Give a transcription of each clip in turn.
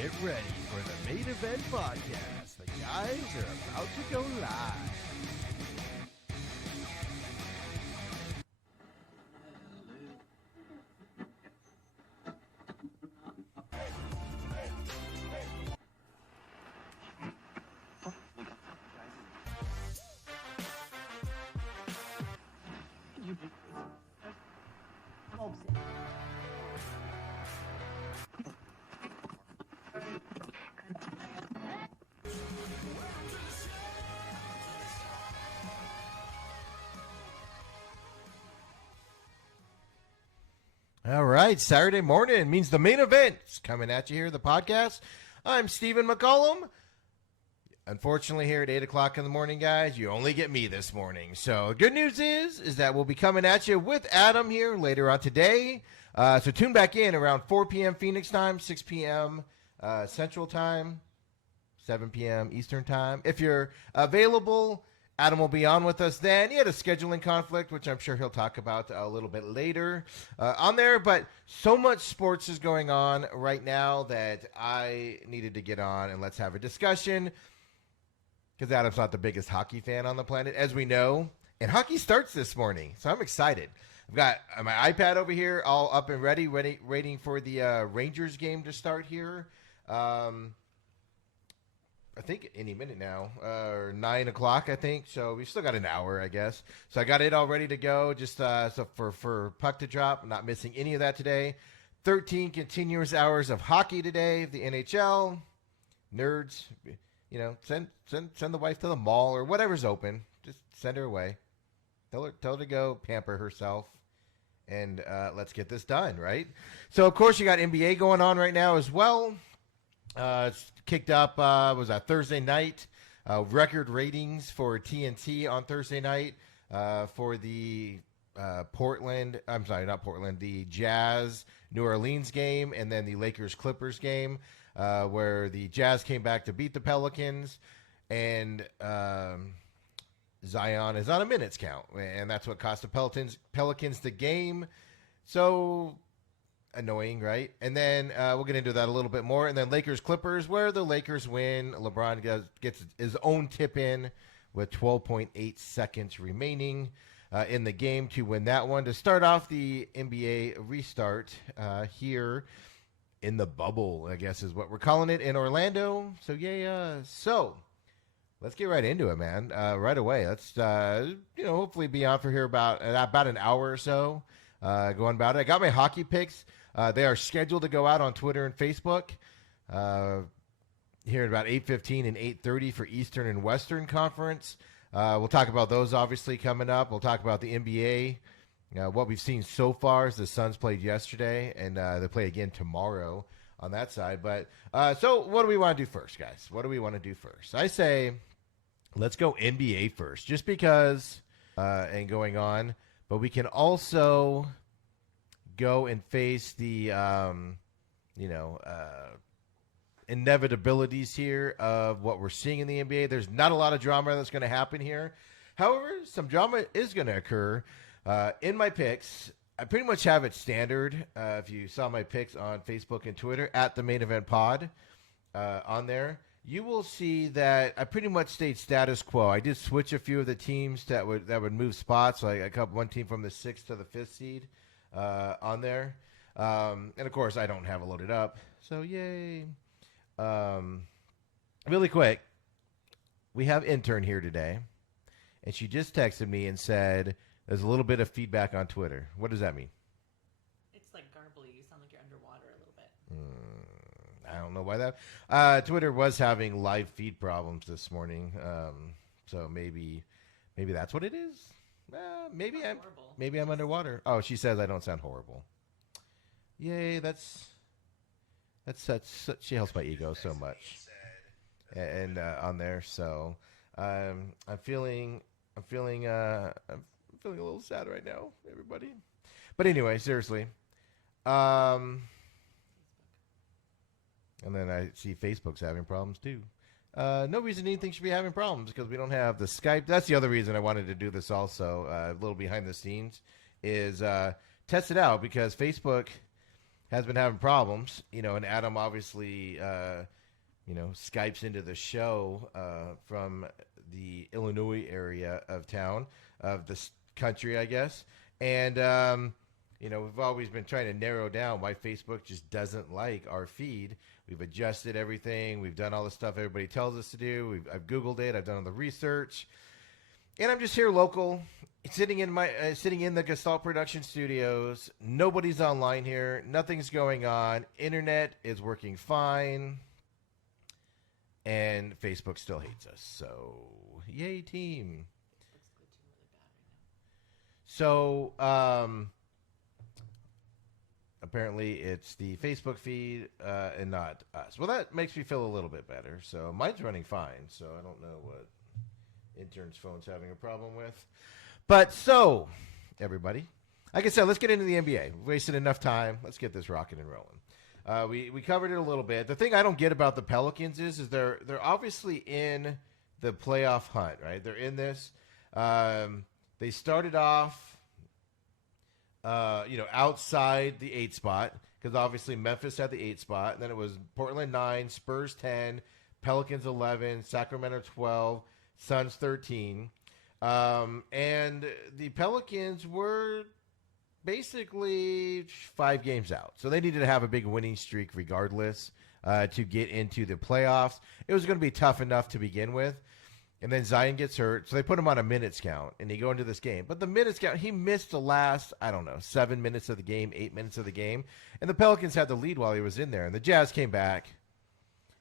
Get ready for the main event podcast. The guys are about to go live. All right, Saturday morning means the main event's coming at you here, the podcast. I'm Stephen McCollum. Unfortunately, here at 8 o'clock in the morning, guys, you only get me this morning. So good news is that we'll be coming at you with Adam here later on today. So tune back in around 4 p.m. Phoenix time, 6 p.m. Central time, 7 p.m. Eastern time. If you're available, Adam will be on with us then. He had a scheduling conflict, which I'm sure he'll talk about a little bit later on there. But so much sports is going on right now that I needed to get on and let's have a discussion. Because Adam's not the biggest hockey fan on the planet, as we know. And hockey starts this morning, so I'm excited. I've got my iPad over here all up and ready waiting for the Rangers game to start here. I think any minute now, or 9 o'clock, I think. So we've still got an hour, I guess. So I got it all ready to go, just so for puck to drop. I'm not missing any of that today. 13 continuous hours of hockey today. The NHL, nerds, you know, send the wife to the mall or whatever's open. Just send her away. Tell her to go pamper herself. And let's get this done, right? So, of course, you got NBA going on right now as well. It's kicked up, was that Thursday night? Record ratings for TNT on Thursday night for the the Jazz New Orleans game, and then the Lakers Clippers game, where the Jazz came back to beat the Pelicans, and Zion is on a minutes count, and that's what cost the Pelicans the game. So annoying, right? And then we'll get into that a little bit more. And then Lakers Clippers, where the Lakers win. LeBron gets his own tip in with 12.8 seconds remaining in the game to win that one to start off the NBA restart here in the bubble, I guess is what we're calling it, in Orlando. So so let's get right into it, man. Right away. Let's hopefully be on for here about an hour or so. Going about it. I got my hockey picks. They are scheduled to go out on Twitter and Facebook here at about 8:15 and 8:30 for Eastern and Western Conference. We'll talk about those obviously coming up. We'll talk about the NBA. What we've seen so far is the Suns played yesterday, and they play again tomorrow on that side. But so what do we want to do first, guys? What do we want to do first? I say let's go NBA first, just because and going on. But we can also go and face the, inevitabilities here of what we're seeing in the NBA. There's not a lot of drama that's going to happen here. However, some drama is going to occur. In my picks, I pretty much have it standard. If you saw my picks on Facebook and Twitter, at the Main Event Pod on there, you will see that I pretty much stayed status quo. I did switch a few of the teams that would move spots, like one team from the 6th to the 5th seed on there. And, of course, I don't have it loaded up, so yay. Really quick, we have intern here today, and she just texted me and said there's a little bit of feedback on Twitter. What does that mean? It's like garbly. You sound like you're underwater a little bit. I don't know why that. Twitter was having live feed problems this morning, so maybe that's what it is. Maybe I'm underwater. Oh, she says I don't sound horrible. Yay! That's she helps my ego so much, and on there. So I'm feeling a little sad right now, everybody. But anyway, seriously. And then I see Facebook's having problems too. No reason anything should be having problems because we don't have the Skype. That's the other reason I wanted to do this also, a little behind the scenes, is test it out because Facebook has been having problems, and Adam obviously, Skypes into the show from the Illinois area of town, of the country, I guess. And, we've always been trying to narrow down why Facebook just doesn't like our feed. We've adjusted everything. We've done all the stuff everybody tells us to do. I've Googled it. I've done all the research. And I'm just here local, sitting in the Gestalt Production Studios. Nobody's online here. Nothing's going on. Internet is working fine. And Facebook still hates us. So, yay, team. So, apparently it's the Facebook feed and not us. Well, that makes me feel a little bit better. So, mine's running fine. So, I don't know what intern's phone's having a problem with. But so, everybody, like I said, let's get into the NBA. We've wasted enough time. Let's get this rocking and rolling. We covered it a little bit. The thing I don't get about the Pelicans is they're obviously in the playoff hunt, right? They're in this. They started off, outside the 8 spot because obviously Memphis had the 8 spot. And then it was Portland 9, Spurs 10, Pelicans 11, Sacramento 12, Suns 13. And the Pelicans were basically 5 games out. So they needed to have a big winning streak regardless to get into the playoffs. It was going to be tough enough to begin with. And then Zion gets hurt, so they put him on a minutes count, and they go into this game. But the minutes count, he missed the last, 7 minutes of the game, 8 minutes of the game. And the Pelicans had the lead while he was in there. And the Jazz came back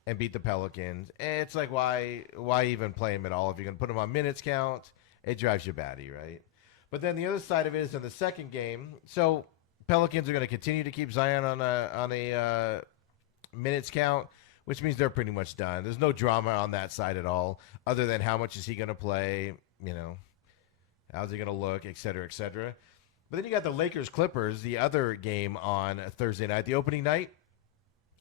and beat the Pelicans. And it's like, why even play him at all? If you're going to put him on minutes count, it drives you batty, right? But then the other side of it is in the second game. So Pelicans are going to continue to keep Zion on a minutes count, which means they're pretty much done. There's no drama on that side at all, other than how much is he going to play, how's he going to look, et cetera, et cetera. But then you got the Lakers-Clippers, the other game on Thursday night, the opening night.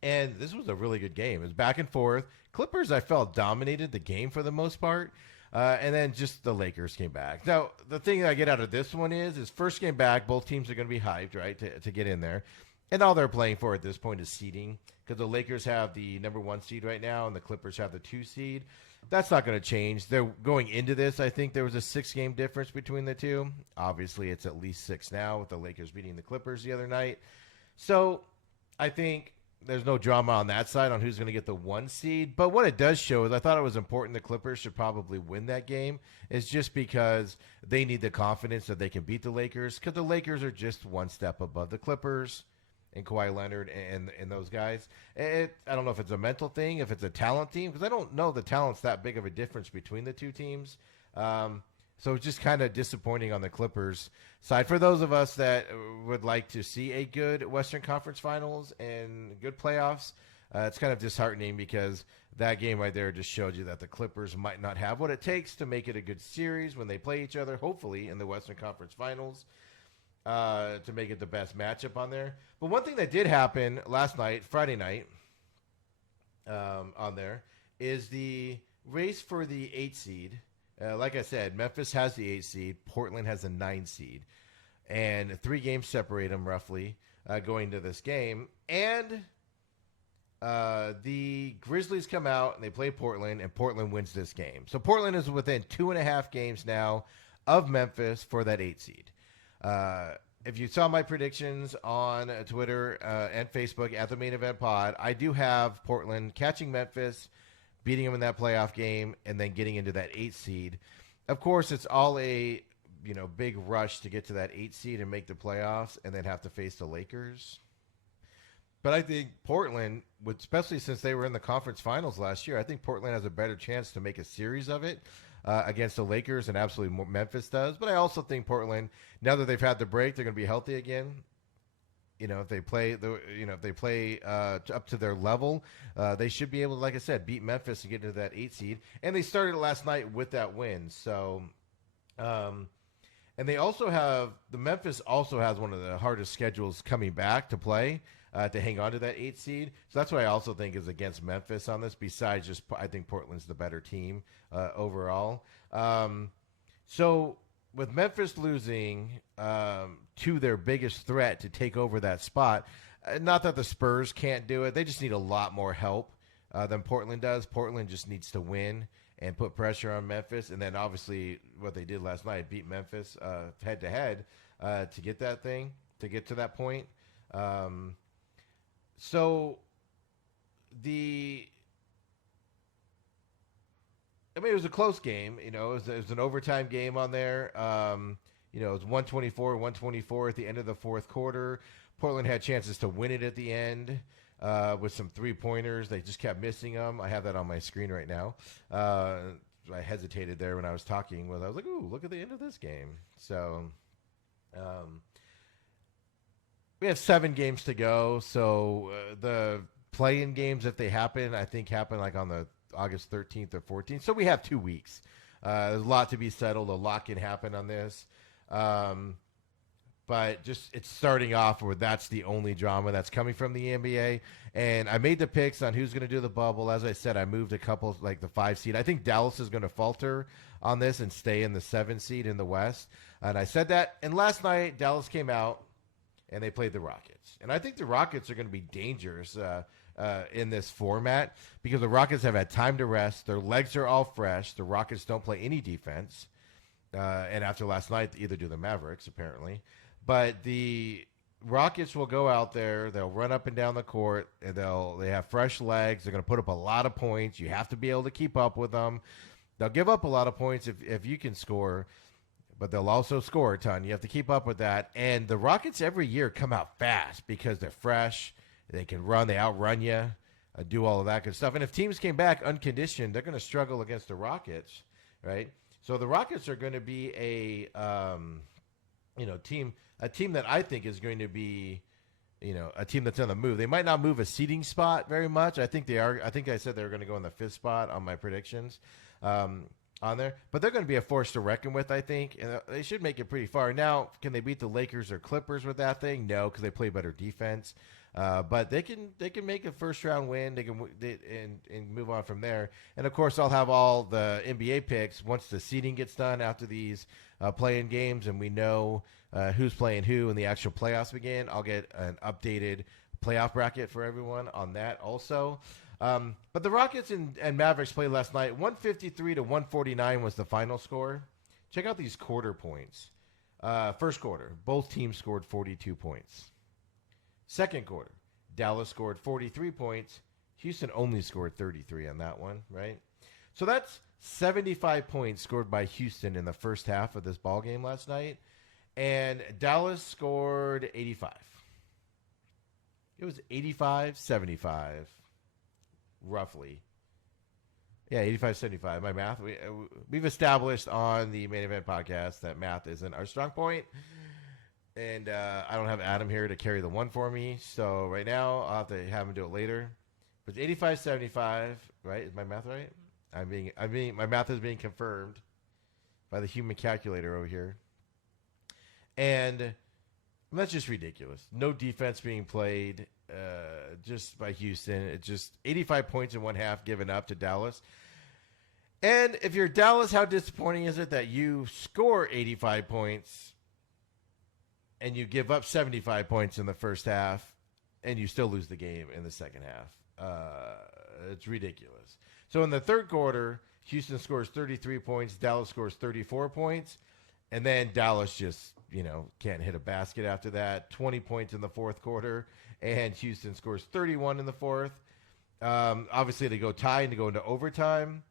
And this was a really good game. It was back and forth. Clippers, I felt, dominated the game for the most part. And then just the Lakers came back. Now, the thing that I get out of this one is first game back, both teams are going to be hyped, right, to get in there. And all they're playing for at this point is seeding because the Lakers have the number 1 seed right now and the Clippers have the 2 seed. That's not going to change. They're going into this. I think there was a 6-game difference between the two. Obviously, it's at least 6 now with the Lakers beating the Clippers the other night. So I think there's no drama on that side on who's going to get the 1 seed. But what it does show is I thought it was important the Clippers should probably win that game. It's just because they need the confidence that they can beat the Lakers because the Lakers are just one step above the Clippers and Kawhi Leonard and those guys. I don't know if it's a mental thing, if it's a talent team, because I don't know the talent's that big of a difference between the two teams. So it's just kind of disappointing on the Clippers side. For those of us that would like to see a good Western Conference Finals and good playoffs, it's kind of disheartening because that game right there just showed you that the Clippers might not have what it takes to make it a good series when they play each other, hopefully in the Western Conference Finals. To make it the best matchup on there. But one thing that did happen last night, Friday night, on there, is the race for the 8 seed. Like I said, Memphis has the 8 seed. Portland has a 9 seed. And 3 games separate them roughly going to this game. And the Grizzlies come out and they play Portland, and Portland wins this game. So Portland is within 2.5 games now of Memphis for that 8 seed. If you saw my predictions on Twitter and Facebook at the Main Event Pod, I do have Portland catching Memphis, beating them in that playoff game, and then getting into that 8 seed. Of course, it's all a big rush to get to that 8 seed and make the playoffs, and then have to face the Lakers. But I think Portland, especially since they were in the conference finals last year, I think Portland has a better chance to make a series of it. Against the Lakers, and absolutely Memphis does. But I also think Portland, now that they've had the break, they're going to be healthy again. If they play, up to their level, they should be able to, like I said, beat Memphis and get into that 8 seed. And they started last night with that win. So, and they also have Memphis also has one of the hardest schedules coming back to play. To hang on to that 8 seed. So that's what I also think is against Memphis on this, besides just I think Portland's the better team overall. So with Memphis losing to their biggest threat to take over that spot, Not that the Spurs can't do it. They just need a lot more help than Portland does. Portland just needs to win and put pressure on Memphis. And then obviously what they did last night, beat Memphis head-to-head to get that thing, to get to that point. It was a close game. It was an overtime game on there. It was 124 at the end of the fourth quarter. Portland had chances to win it at the end with some three-pointers. They just kept missing them. I have that on my screen right now. I hesitated there when I was talking. I was like, ooh, look at the end of this game. So we have 7 games to go. So the play-in games, if they happen, I think happen like on the August 13th or 14th. So we have 2 weeks. There's a lot to be settled. A lot can happen on this. But just it's starting off where that's the only drama that's coming from the NBA. And I made the picks on who's going to do the bubble. As I said, I moved a couple, like the 5 seed. I think Dallas is going to falter on this and stay in the 7 seed in the West. And I said that. And last night, Dallas came out and they played the Rockets. And I think the Rockets are going to be dangerous in this format because the Rockets have had time to rest. Their legs are all fresh. The Rockets don't play any defense. And after last night, either do the Mavericks, apparently. But the Rockets will go out there. They'll run up and down the court. And they have fresh legs. They're going to put up a lot of points. You have to be able to keep up with them. They'll give up a lot of points if you can score. But they'll also score a ton. You have to keep up with that. And the Rockets every year come out fast because they're fresh. They can run. They outrun you, do all of that good stuff. And if teams came back unconditioned, they're going to struggle against the Rockets, right? So the Rockets are going to be a team that I think is going to be, a team that's on the move. They might not move a seeding spot very much. I think they are. I think I said they were going to go in the 5th spot on my predictions on there. But they're going to be a force to reckon with, I think. And they should make it pretty far. Now, can they beat the Lakers or Clippers with that thing? No, because they play better defense. But they can make a first-round win. They can and move on from there. And, of course, I'll have all the NBA picks once the seeding gets done after these play-in games and we know who's playing who and the actual playoffs begin. I'll get an updated playoff bracket for everyone on that also. But the Rockets and Mavericks played last night. 153-149 was the final score. Check out these quarter points. First quarter, both teams scored 42 points. Second quarter, Dallas scored 43 points. Houston only scored 33 on that one, right? So that's 75 points scored by Houston in the first half of this ball game last night. And Dallas scored 85. It was 85-75, roughly. Yeah, 85-75. My math, we've established on the Main Event podcast that math isn't our strong point. And I don't have Adam here to carry the one for me. So right now, I'll have to have him do it later. But it's 85-75, right? Is my math right? My math is being confirmed by the human calculator over here. And that's just ridiculous. No defense being played just by Houston. It's just 85 points in one half given up to Dallas. And if you're Dallas, how disappointing is it that you score 85 points and you give up 75 points in the first half and you still lose the game in the second half? It's ridiculous. So in the third quarter, Houston scores 33 points. Dallas scores 34 points. And then Dallas just, can't hit a basket after that. 20 points in the fourth quarter. And Houston scores 31 in the fourth. Obviously, they go tie and they go into overtime.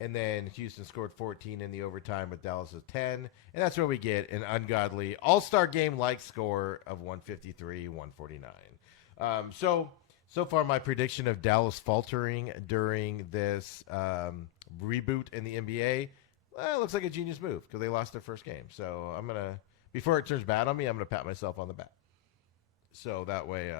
And then Houston scored 14 in the overtime with Dallas' 10. And that's where we get an ungodly all-star game-like score of 153-149. So far, my prediction of Dallas faltering during this reboot in the NBA, it looks like a genius move because they lost their first game. So I'm going to, before it turns bad on me, I'm going to pat myself on the back. So that way,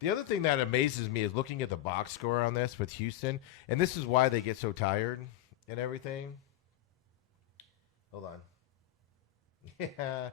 The other thing that amazes me is looking at the box score on this with Houston, and this is why they get so tired and everything. Hold on. Yeah.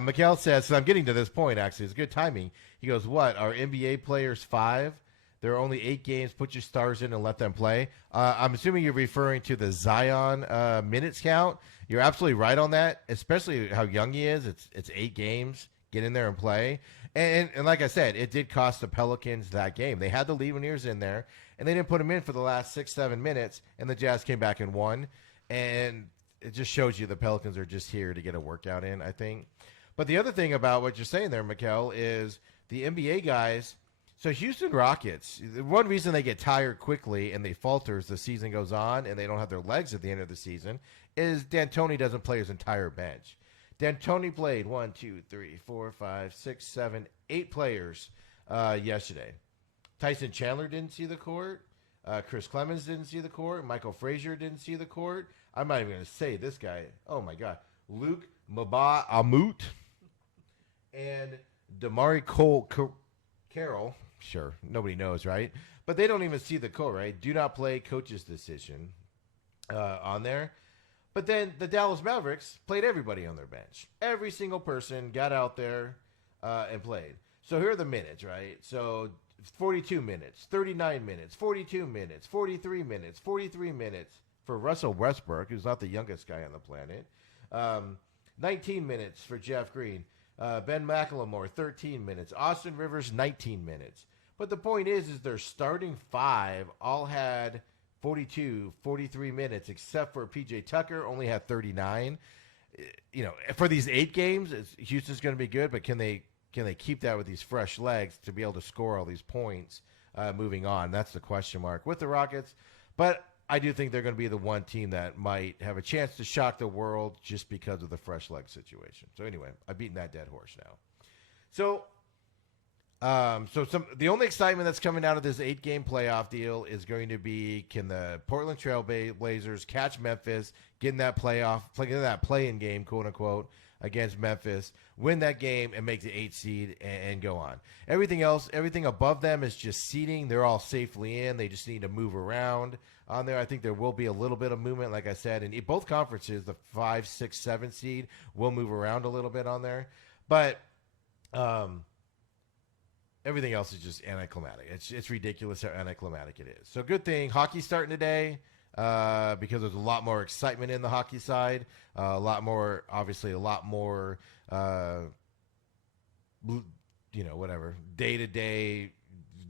Mikhail says, so I'm getting to this point, actually. It's good timing. He goes, what, are NBA players 5? There are only 8 games. Put your stars in and let them play. I'm assuming you're referring to the Zion minutes count. You're absolutely right on that, especially how young he is. It's 8 games. get in there and play. And like I said, it did cost the Pelicans that game. They had the Legionnaires in there, and they didn't put them in for the last 6-7 minutes, and the Jazz came back and won. And it just shows you the Pelicans are just here to get a workout in, I think. But the other thing about what you're saying there, Mikkel, is the NBA guys. So Houston Rockets, one reason they get tired quickly and they falter as the season goes on and they don't have their legs at the end of the season is D'Antoni doesn't play his entire bench. D'Antoni played 1, 2, 3, 4, 5, 6, 7, 8 players yesterday. Tyson Chandler didn't see the court. Chris Clemens didn't see the court. Michael Frazier didn't see the court. I'm not even going to say this guy. Oh, my God. Luke Mbah-a-Moute and Damari Carroll. Sure, nobody knows, right? But they don't even see the court, right? Do not play, coach's decision on there. But then the Dallas Mavericks played everybody on their bench. Every single person got out there and played. So here are the minutes, right? So 42 minutes, 39 minutes, 42 minutes, 43 minutes, 43 minutes for Russell Westbrook, who's not the youngest guy on the planet. 19 minutes for Jeff Green. Ben McCollum, 13 minutes. Austin Rivers, 19 minutes. But the point is their starting 5 all had 42, 43 minutes, except for P.J. Tucker, only had 39. You know, for these 8 games, Houston's going to be good, but can they keep that with these fresh legs to be able to score all these points moving on? That's the question mark with the Rockets. But I do think they're going to be the one team that might have a chance to shock the world just because of the fresh leg situation. So anyway, I've beaten that dead horse now. So the only excitement that's coming out of this 8-game playoff deal is going to be, can the Portland Trail Blazers catch Memphis, get in that play-in game, quote unquote, against Memphis, win that game and make the 8 seed and go on. Everything else, everything above them is just seeding. They're all safely in. They just need to move around on there. I think there will be a little bit of movement, like I said, in both conferences. The 5, 6, 7 seed will move around a little bit on there, but everything else is just anticlimactic. It's ridiculous how anticlimactic it is. So good thing hockey's starting today because there's a lot more excitement in the hockey side. Obviously a lot more, whatever, day-to-day.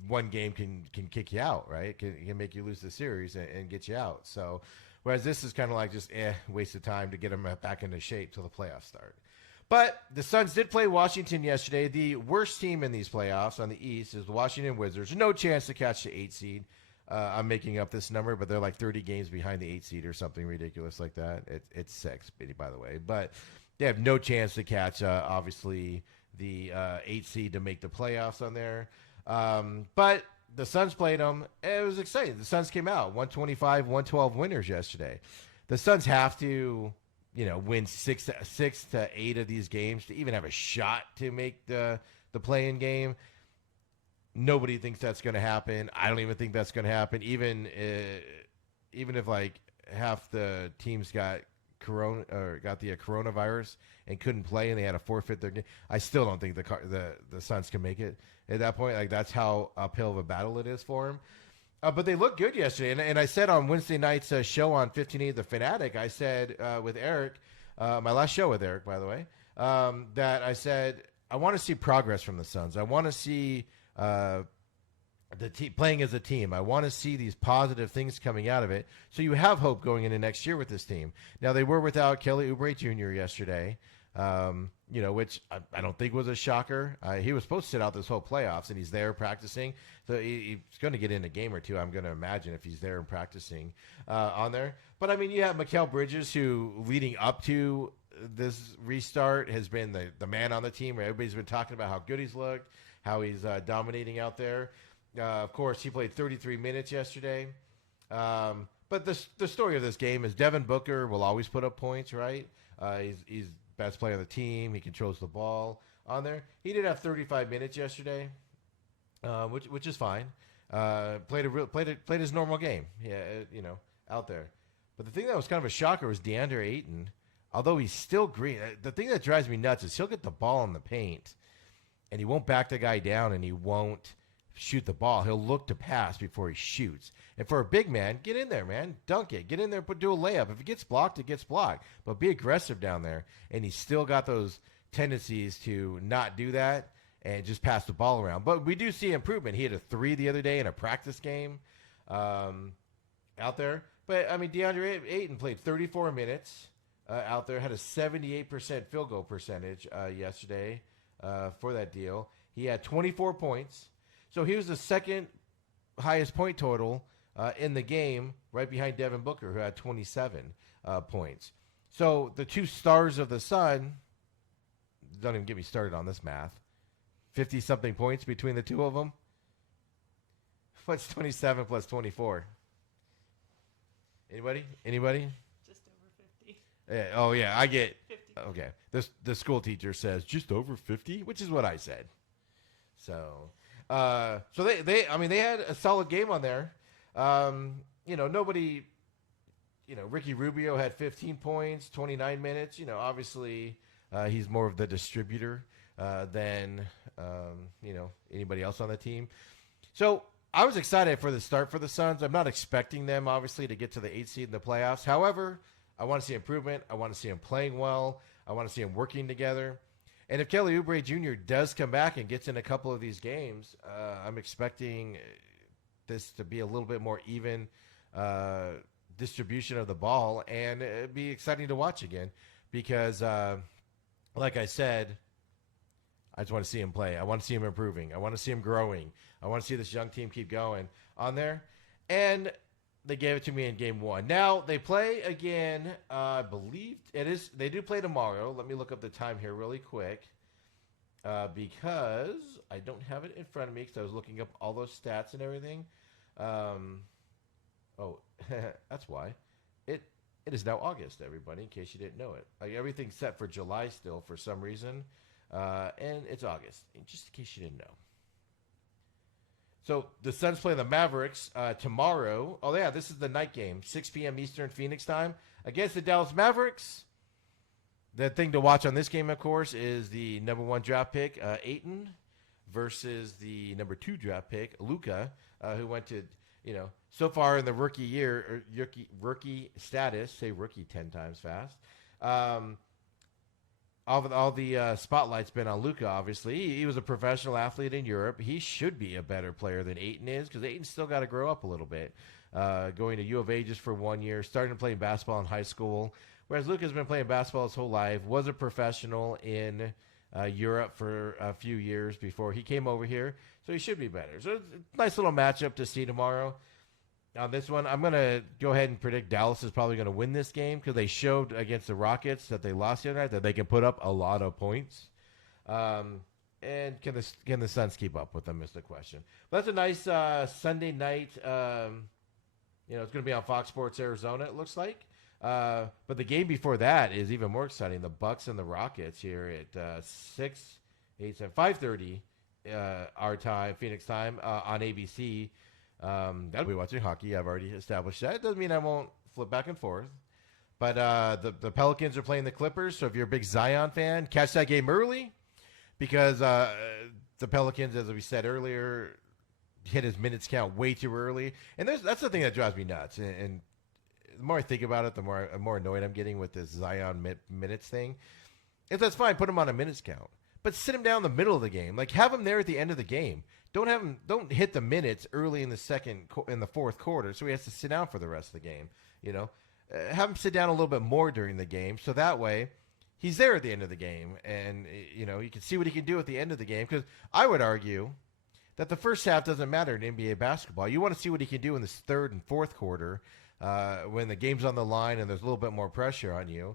One game can kick you out, right? Can make you lose the series and get you out. So, whereas this is kind of like just waste of time to get them back into shape till the playoffs start. But the Suns did play Washington yesterday. The worst team in these playoffs on the East is the Washington Wizards. No chance to catch the 8 seed. I'm making up this number, but they're like 30 games behind the 8 seed or something ridiculous like that. It's 6, by the way. But they have no chance to catch, obviously, the 8 seed to make the playoffs on there. But the Suns played them. It was exciting. The Suns came out 125-112 winners yesterday. The Suns have to, win 6 to 8 of these games to even have a shot to make the play-in game. Nobody thinks that's going to happen. I don't even think that's going to happen. Even if like half the teams got the coronavirus and couldn't play and they had to forfeit their game, I still don't think the Suns can make it at that point. Like, that's how uphill of a battle it is for them. But they looked good yesterday. And I said on Wednesday night's show on 1580 The Fanatic, I said with Eric, my last show with Eric, by the way, that I said, I want to see progress from the Suns. I want to see the team playing as a team. I want to see these positive things coming out of it. So you have hope going into next year with this team. Now, they were without Kelly Oubre Jr. yesterday, which I don't think was a shocker. He was supposed to sit out this whole playoffs, and he's there practicing. So he's going to get in a game or two, I'm going to imagine, if he's there and practicing on there. But, I mean, you have Mikal Bridges, who leading up to this restart has been the man on the team. Everybody's been talking about how good he's looked, how he's dominating out there. Of course, he played 33 minutes yesterday. But the story of this game is Devin Booker will always put up points, right? He's best player on the team. He controls the ball on there. He did have 35 minutes yesterday, which is fine. Played his normal game, out there. But the thing that was kind of a shocker was DeAndre Ayton. Although he's still green, the thing that drives me nuts is he'll get the ball in the paint, and he won't back the guy down, and he won't shoot the ball. He'll look to pass before he shoots. And for a big man, get in there, man. Dunk it. Get in there, do a layup. If it gets blocked, it gets blocked. But be aggressive down there. And he's still got those tendencies to not do that and just pass the ball around. But we do see improvement. He had a 3 the other day in a practice game out there. But, I mean, DeAndre Ayton played 34 minutes out there, had a 78% field goal percentage yesterday for that deal. He had 24 points. So he was the second highest point total in the game, right behind Devin Booker, who had 27 points. So the two stars of the Sun, don't even get me started on this math, 50-something points between the two of them. What's 27 plus 24? Anybody? Just over 50. Yeah, oh, yeah, I get 50. Okay. The school teacher says just over 50, which is what I said. So they had a solid game on there. Nobody, Ricky Rubio had 15 points, 29 minutes. Obviously he's more of the distributor than anybody else on the team. So I was excited for the start for the Suns. I'm not expecting them, obviously, to get to the 8th seed in the playoffs. However, I want to see improvement. I want to see them playing well. I want to see them working together. And if Kelly Oubre Jr. does come back and gets in a couple of these games, I'm expecting this to be a little bit more even distribution of the ball, and it'd be exciting to watch again because, like I said, I just want to see him play. I want to see him improving. I want to see him growing. I want to see this young team keep going on there. And they gave it to me in game 1. Now, they play again, I believe they do play tomorrow. Let me look up the time here really quick because I don't have it in front of me because I was looking up all those stats and everything. That's why. It is now August, everybody, in case you didn't know it. Like, everything's set for July still for some reason, and it's August, just in case you didn't know. So the Suns play the Mavericks tomorrow. Oh, yeah, this is the night game, 6 p.m. Eastern Phoenix time against the Dallas Mavericks. The thing to watch on this game, of course, is the number 1 draft pick, Ayton, versus the number 2 draft pick, Luka, who went to, so far in the rookie status, say rookie 10 times fast. All the spotlight's been on Luka, obviously. He was a professional athlete in Europe. He should be a better player than Ayton is because Ayton's still got to grow up a little bit. Going to U of A just for 1 year, starting to play basketball in high school, whereas Luka's been playing basketball his whole life, was a professional in Europe for a few years before he came over here, so he should be better. So it's a nice little matchup to see tomorrow. On this one, I'm going to go ahead and predict Dallas is probably going to win this game because they showed against the Rockets that they lost the other night that they can put up a lot of points. And can the Suns keep up with them is the question. But that's a nice Sunday night. It's going to be on Fox Sports Arizona, it looks like. But the game before that is even more exciting. The Bucks and the Rockets here at 5:30 our time, Phoenix time, on ABC. I'll be watching hockey. I've already established that. It doesn't mean I won't flip back and forth. But the Pelicans are playing the Clippers, so if you're a big Zion fan, catch that game early because the Pelicans, as we said earlier, hit his minutes count way too early. And that's the thing that drives me nuts. And the more I think about it, the more annoyed I'm getting with this Zion minutes thing. If that's fine, put him on a minutes count. But sit him down in the middle of the game. Like, have him there at the end of the game. Don't hit the minutes early in the fourth quarter, so he has to sit down for the rest of the game. Have him sit down a little bit more during the game, so that way he's there at the end of the game, and you can see what he can do at the end of the game. Because I would argue that the first half doesn't matter in NBA basketball. You want to see what he can do in this third and fourth quarter when the game's on the line and there's a little bit more pressure on you.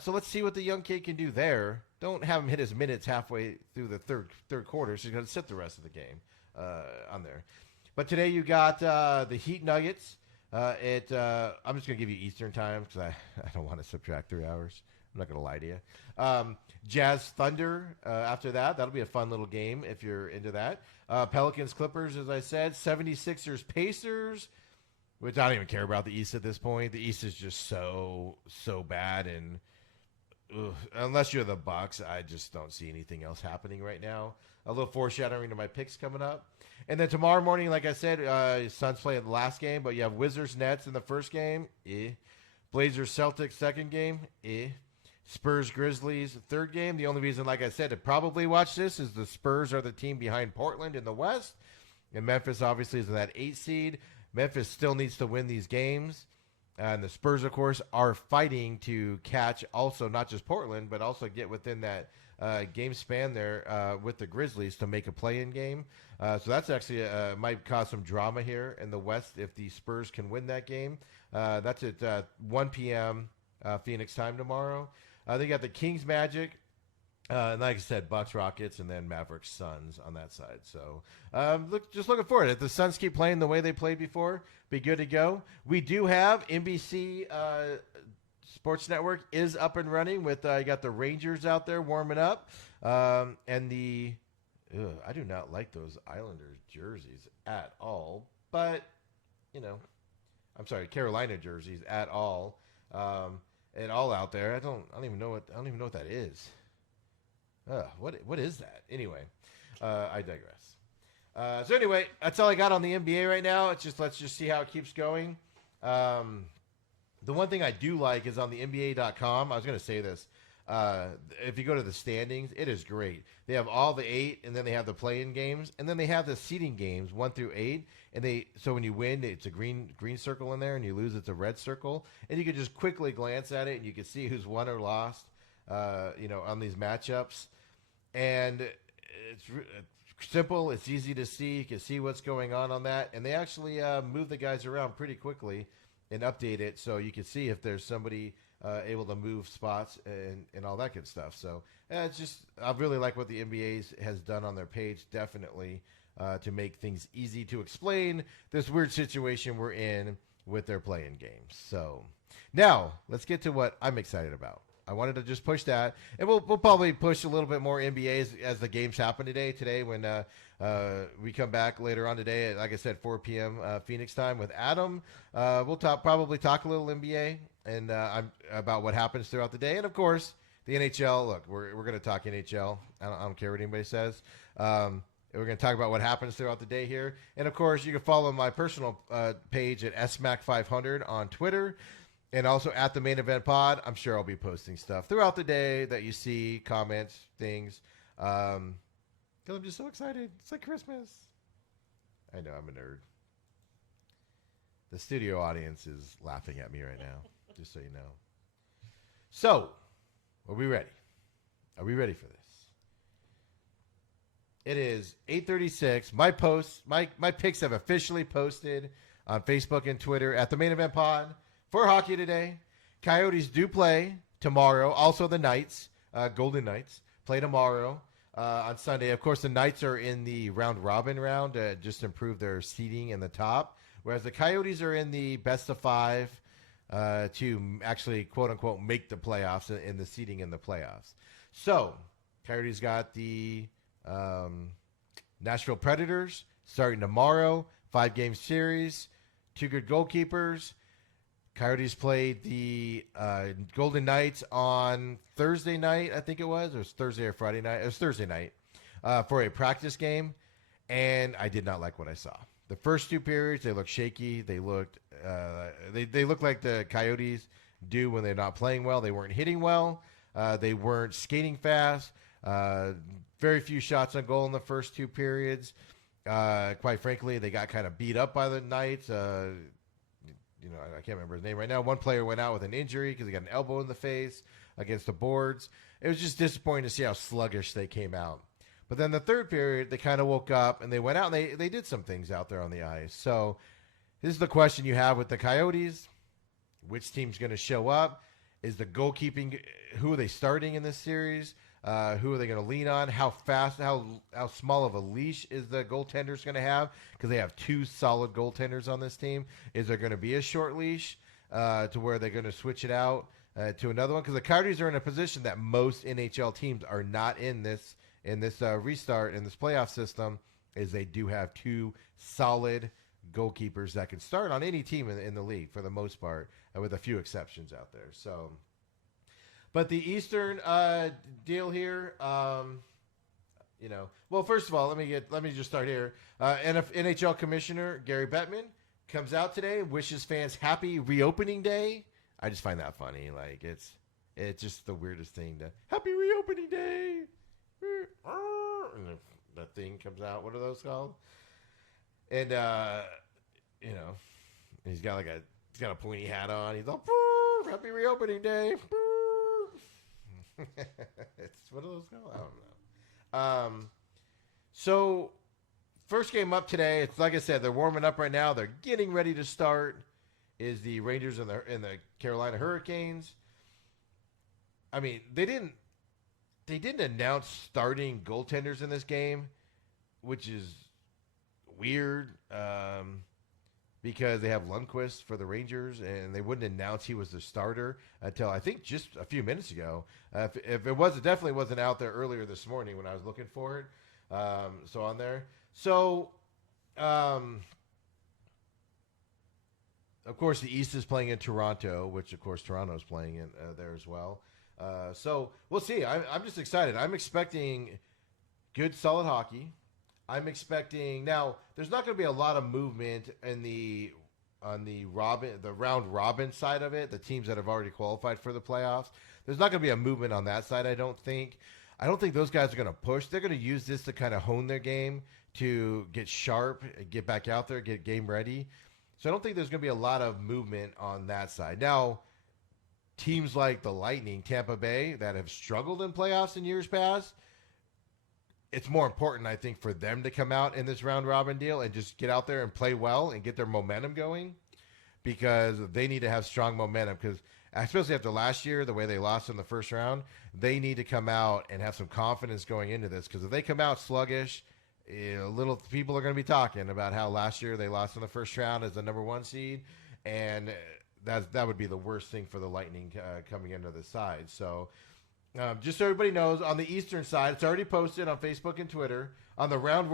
So let's see what the young kid can do there. Don't have him hit his minutes halfway through the third quarter. So he's going to sit the rest of the game on there. But today you got the Heat Nuggets. I'm just going to give you Eastern time because I don't want to subtract 3 hours. I'm not going to lie to you. Jazz Thunder after that. That'll be a fun little game if you're into that. Pelicans Clippers, as I said. 76ers Pacers, which I don't even care about the East at this point. The East is just so bad, and unless you're the Bucks, I just don't see anything else happening right now. A little foreshadowing to my picks coming up. And then tomorrow morning, like I said, Suns play in the last game, but you have Wizards Nets in the first game. Blazers Celtics second game. Spurs Grizzlies third game. The only reason, like I said, to probably watch this is the Spurs are the team behind Portland in the West, and Memphis obviously is in that 8 seed. Memphis still needs to win these games, and the Spurs, of course, are fighting to catch also not just Portland, but also get within that game span there with the Grizzlies to make a play-in game. So that's actually might cause some drama here in the West if the Spurs can win that game. That's at 1 p.m. Phoenix time tomorrow. They got the Kings Magic. And like I said, Bucks Rockets, and then Mavericks Suns on that side. So just looking forward. If the Suns keep playing the way they played before, be good to go. We do have NBC Sports Network is up and running with you got the Rangers out there warming up, and the I do not like those Islanders jerseys at all. But I'm sorry, Carolina jerseys at all. And all out there. I don't even know what that is. What is that? Anyway, I digress. So anyway, that's all I got on the NBA right now. Let's just see how it keeps going. The one thing I do like is on the NBA.com. I was going to say this. If you go to the standings, it is great. They have all the 8, and then they have the play-in games, and then they have the seeding games 1 through 8. And so when you win, it's a green circle in there, and you lose, it's a red circle. And you can just quickly glance at it, and you can see who's won or lost, on these matchups. And it's simple. It's easy to see. You can see what's going on that. And they actually move the guys around pretty quickly and update it so you can see if there's somebody able to move spots and all that good stuff. So I really like what the NBA has done on their page, definitely, to make things easy to explain this weird situation we're in with their play-in games. So now let's get to what I'm excited about. I wanted to just push that, and we'll probably push a little bit more NBA as the games happen today. Today, when we come back later on today, at, like I said, 4 p.m. Phoenix time with Adam, we'll probably talk a little NBA and about what happens throughout the day, and of course the NHL. Look, we're going to talk NHL. I don't care what anybody says. We're going to talk about what happens throughout the day here, and of course you can follow my personal page at SMAC500 on Twitter. And also at the Main Event Pod, I'm sure I'll be posting stuff throughout the day that you see, comments, things. Because I'm just so excited. It's like Christmas. I know, I'm a nerd. The studio audience is laughing at me right now, just so you know. So, are we ready? Are we ready for this? It is 8:36. My picks have officially posted on Facebook and Twitter at the Main Event Pod. For hockey today, Coyotes do play tomorrow. Also the Knights, Golden Knights, play tomorrow on Sunday. Of course, the Knights are in the round-robin round to just improve their seeding in the top, whereas the Coyotes are in the best-of-5 to actually, quote-unquote, make the playoffs in the seeding in the playoffs. So, Coyotes got the Nashville Predators starting tomorrow, 5-game series, 2 good goalkeepers. Coyotes played the Golden Knights on Thursday night, I think it was. It was Thursday or Friday night. It was Thursday night for a practice game, and I did not like what I saw. The first 2 periods, they looked shaky. They looked like the Coyotes do when they're not playing well. They weren't hitting well. They weren't skating fast. Very few shots on goal in the first 2 periods. Quite frankly, they got kind of beat up by the Knights. I can't remember his name right now. One player went out with an injury because he got an elbow in the face against the boards. It was just disappointing to see how sluggish they came out. But then the third period, they kind of woke up and they went out and they did some things out there on the ice. So this is the question you have with the Coyotes. Which team's going to show up? Is the goalkeeping, who are they starting in this series? Who are they going to lean on? How fast, how small of a leash is the goaltenders going to have? Because they have 2 solid goaltenders on this team. Is there going to be a short leash to where they're going to switch it out to another one? Because the Coyotes are in a position that most NHL teams are not in this restart, in this playoff system, is they do have 2 solid goalkeepers that can start on any team in the league for the most part, with a few exceptions out there. So... But the Eastern deal here, well, first of all, let me just start here. NHL Commissioner Gary Bettman comes out today, wishes fans happy reopening day. I just find that funny. Like, it's It's just the weirdest thing. Happy reopening day. And the thing comes out. What are those called? And he's got a pointy hat on. He's all happy reopening day. It's what are those called? I don't know. So first game up today. It's like I said, they're warming up right now. They're getting ready to start. Is the Rangers and the Carolina Hurricanes. I mean, they didn't announce starting goaltenders in this game, which is weird because they have Lundqvist for the Rangers, and they wouldn't announce he was the starter until I think just a few minutes ago. If it was, it definitely wasn't out there earlier this morning when I was looking for it. So on there. So, of course, the East is playing in Toronto, which, of course, Toronto is playing in there as well. So we'll see. I'm just excited. I'm expecting good, solid hockey. I'm expecting now. There's not going to be a lot of movement on the round robin side of it. The teams that have already qualified for the playoffs. There's not going to be a movement on that side. I don't think those guys are going to push. They're going to use this to kind of hone their game, to get sharp, get back out there, get game ready. So I don't think there's going to be a lot of movement on that side. Now, teams like the Lightning, Tampa Bay, that have struggled in playoffs in years past, it's more important, I think, for them to come out in this round-robin deal and just get out there and play well and get their momentum going, because they need to have strong momentum. Because especially after last year, the way they lost in the first round, they need to come out and have some confidence going into this. Because if they come out sluggish, little people are going to be talking about how last year they lost in the first round as the number 1 seed, and that would be the worst thing for the Lightning coming into the side. So just so everybody knows, on the Eastern side, it's already posted on Facebook and Twitter. On the round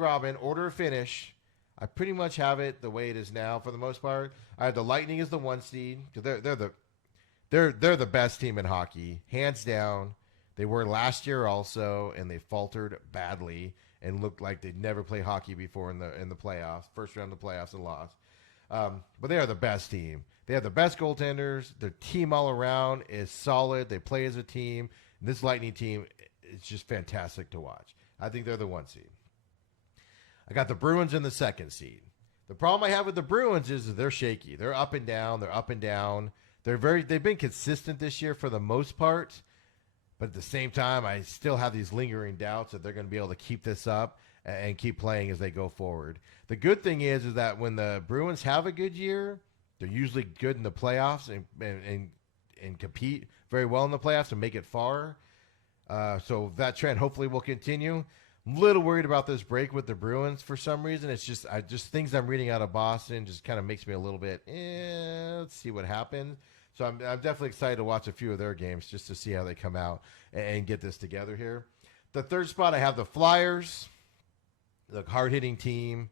robin order of finish, I pretty much have it the way it is now for the most part. I have the Lightning as the 1 seed. They're the best team in hockey, hands down. They were last year also, and they faltered badly and looked like they'd never played hockey before in the playoffs, first round of the playoffs, and lost. But they are the best team. They have the best goaltenders. Their team all around is solid. They play as a team. And this Lightning team is just fantastic to watch. I think they're the 1 seed. I got the Bruins in the 2nd seed. The problem I have with the Bruins is they're shaky. They're up and down. They've been consistent this year for the most part. But at the same time, I still have these lingering doubts that they're going to be able to keep this up and keep playing as they go forward. The good thing is that when the Bruins have a good year, they're usually good in the playoffs and compete very well in the playoffs and make it far. So that trend hopefully will continue. I'm a little worried about this break with the Bruins for some reason. It's just things I'm reading out of Boston just kind of makes me a little bit, let's see what happens. So I'm definitely excited to watch a few of their games just to see how they come out and get this together here. The 3rd spot, I have the Flyers, the hard-hitting team,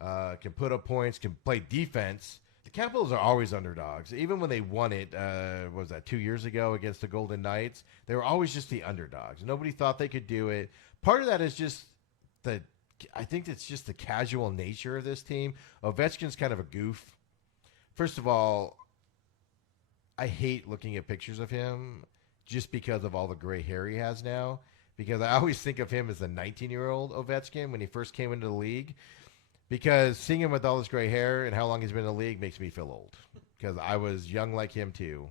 can put up points, can play defense. The Capitals are always underdogs. Even when they won it, what was that, 2 years ago against the Golden Knights, they were always just the underdogs. Nobody thought they could do it. Part of that is just I think it's just the casual nature of this team. Ovechkin's kind of a goof. First of all, I hate looking at pictures of him just because of all the gray hair he has now. Because I always think of him as a 19-year-old Ovechkin when he first came into the league. Because seeing him with all this gray hair and how long he's been in the league makes me feel old. Because I was young like him too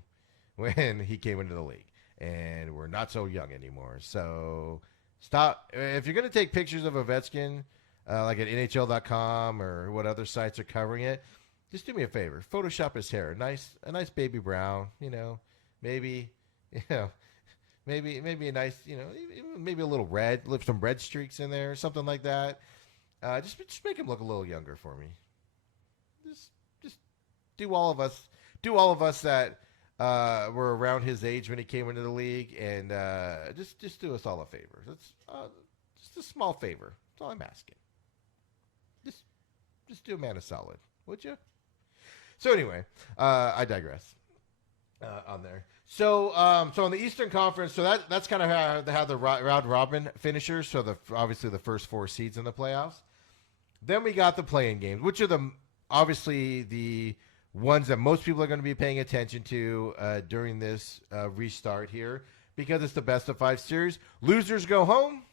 when he came into the league. And we're not so young anymore. So stop. If you're going to take pictures of Ovechkin, like at NHL.com or what other sites are covering it, just do me a favor. Photoshop his hair. A nice baby brown, maybe a nice, maybe a little red, live some red streaks in there, something like that. Just make him look a little younger for me. Just do all of us that were around his age when he came into the league, and just do us all a favor. That's just a small favor. That's all I'm asking. Just do a man a solid, would you? So anyway, I digress on there. So on the Eastern Conference, so that's kind of how the round robin finishers. So obviously the first 4 seeds in the playoffs. Then we got the play-in games, which are obviously the ones that most people are going to be paying attention to during this restart here because it's the best of 5 series. Losers go home.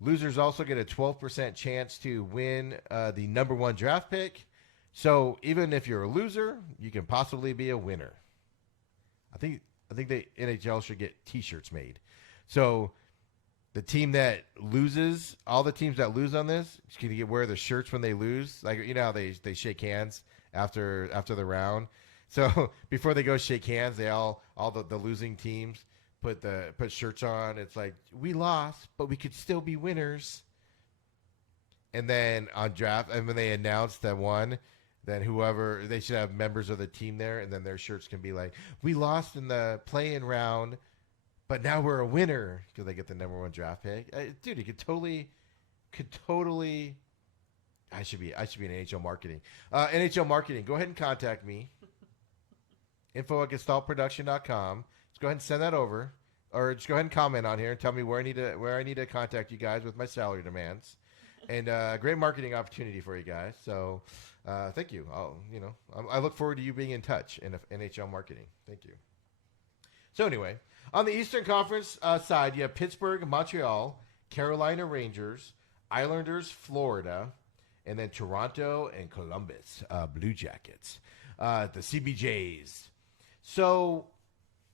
Losers also get a 12% chance to win the number 1 draft pick. So even if you're a loser, you can possibly be a winner. I think the NHL should get T-shirts made. So the team that loses, all the teams that lose on this, can wear the shirts when they lose. Like, you know how they shake hands after the round. So before they go shake hands, they all the losing teams put shirts on. It's like, we lost, but we could still be winners. And then on draft, and when they announce that won, then whoever, they should have members of the team there, and then their shirts can be like, we lost in the play-in round, but now we're a winner because they get the number 1 draft pick. Dude, you could totally. I should be in NHL marketing. NHL marketing. Go ahead and contact me. info@gestaltproduction.com. Just go ahead and send that over, or just go ahead and comment on here and tell me where I need to contact you guys with my salary demands, and great marketing opportunity for you guys. So, thank you. I look forward to you being in touch in NHL marketing. Thank you. So anyway, on the Eastern Conference side, you have Pittsburgh, Montreal, Carolina Rangers, Islanders, Florida, and then Toronto and Columbus Blue Jackets, the CBJs. So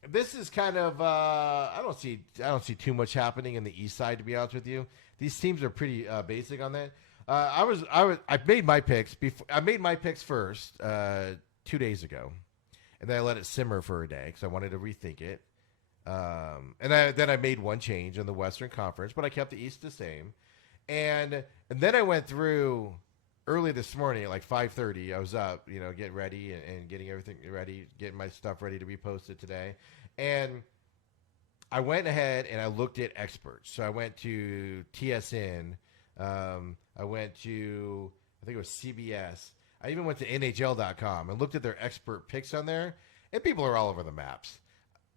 this is kind of I don't see too much happening in the East side, to be honest with you. These teams are pretty basic on that. I made my picks I made my picks first 2 days ago, and then I let it simmer for a day because I wanted to rethink it. Then I made one change in the Western Conference, but I kept the East the same. And then I went through early this morning at like 5:30. I was up, getting ready and getting everything ready, getting my stuff ready to be posted today. And I went ahead and I looked at experts. So I went to TSN. I went to, I think it was CBS. I even went to NHL.com and looked at their expert picks on there. And people are all over the maps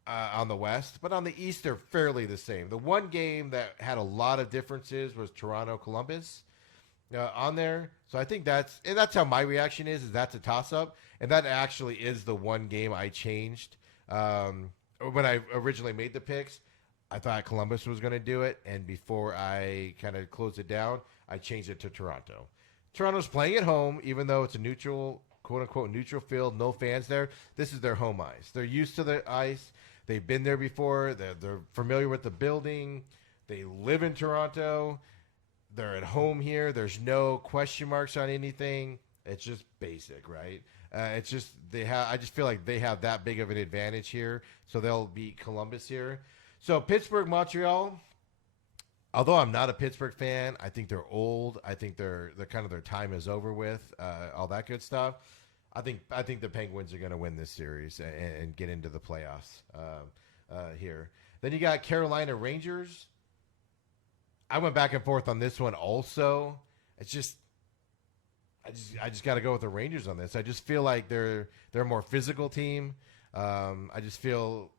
on the West. But on the East, they're fairly the same. The one game that had a lot of differences was Toronto-Columbus on there. So I think that's how my reaction is that's a toss-up. And that actually is the one game I changed. When I originally made the picks, I thought Columbus was going to do it. And before I kind of closed it down, I changed it to Toronto. Toronto's playing at home, even though it's a neutral, quote-unquote neutral field, no fans there. This is their home ice. They're used to the ice. They've been there before. They're familiar with the building. They live in Toronto. They're at home here. There's no question marks on anything. It's just basic, right? It's just I just feel like they have that big of an advantage here, so they'll beat Columbus here. So Pittsburgh, Montreal. Although I'm not a Pittsburgh fan, I think they're old. I think they're kind of their time is over with. All that good stuff. I think the Penguins are going to win this series and get into the playoffs here. Then you got Carolina Rangers. I went back and forth on this one also. It's just I just got to go with the Rangers on this. I just feel like they're a more physical team. I just feel,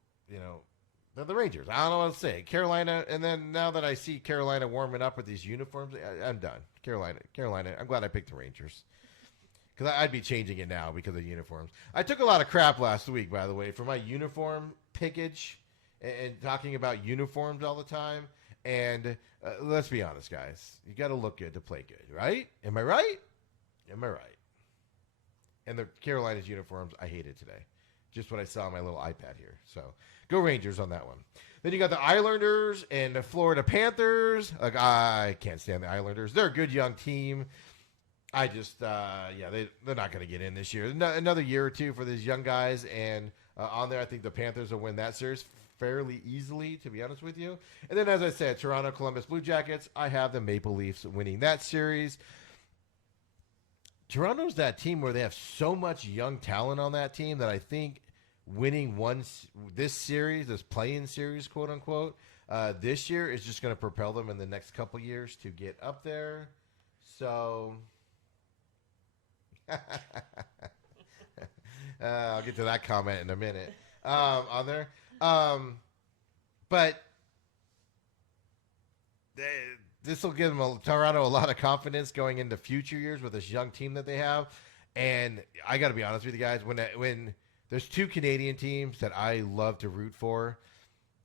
they're the Rangers. I don't know what to say. Carolina, and then now that I see Carolina warming up with these uniforms, I'm done. Carolina. I'm glad I picked the Rangers. Because I'd be changing it now because of uniforms. I took a lot of crap last week, by the way, for my uniform pickage and talking about uniforms all the time. And let's be honest, guys. You got to look good to play good, right? Am I right? And the Carolina's uniforms, I hated today. Just what I saw on my little iPad here. So go Rangers on that one. Then you got the Islanders and the Florida Panthers. I can't stand the Islanders. They're a good young team. I just, they're not going to get in this year. Another year or two for these young guys. And on there, I think the Panthers will win that series fairly easily, to be honest with you. And then, as I said, Toronto, Columbus Blue Jackets, I have the Maple Leafs winning that series. Toronto's that team where they have so much young talent on that team that I think winning this series, this play-in series, quote unquote, this year is just going to propel them in the next couple years to get up there. So I'll get to that comment in a minute on there. But this will give them Toronto a lot of confidence going into future years with this young team that they have. And I got to be honest with you guys, when there's two Canadian teams that I love to root for,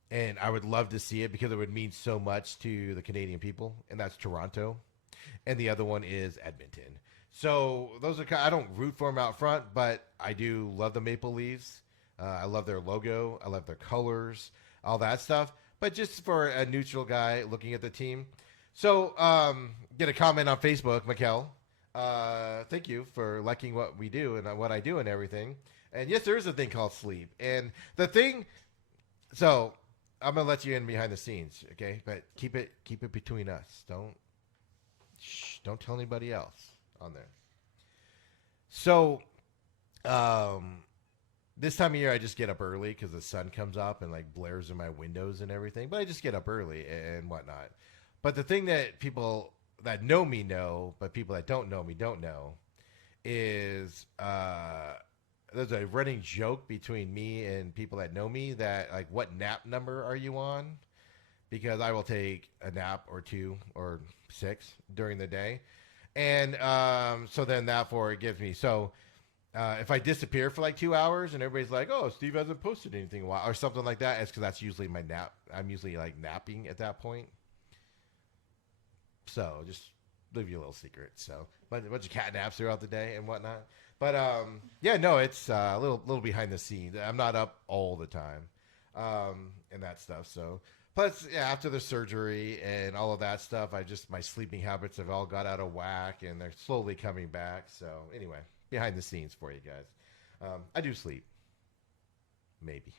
and I would love to see it because it would mean so much to the Canadian people, and that's Toronto, and the other one is Edmonton. So those are I don't root for them out front, but I do love the Maple Leafs. I love their logo. I love their colors, all that stuff. But just for a neutral guy looking at the team. So get a comment on Facebook, Mikkel. Thank you for liking what we do and what I do and everything. And yes, there is a thing called sleep. And the thing, so I'm gonna let you in behind the scenes, okay? But keep it between us. Don't tell anybody else on there. So, this time of year I just get up early because the sun comes up and like blares in my windows and everything. But I just get up early and whatnot. But the thing that people that know me know, but people that don't know me don't know, is there's a running joke between me and people that know me that like, what nap number are you on? Because I will take a nap or 2 or 6 during the day. And so then therefore it gives me, so if I disappear for like 2 hours and everybody's like, oh, Steve hasn't posted anything in a while or something like that, it's because that's usually my nap. I'm usually like napping at that point. So just leave you a little secret. So a bunch of cat naps throughout the day and whatnot. But yeah, no, it's a little behind the scenes. I'm not up all the time and that stuff. So plus, yeah, after the surgery and all of that stuff, my sleeping habits have all got out of whack and they're slowly coming back. So anyway, behind the scenes for you guys. I do sleep. Maybe.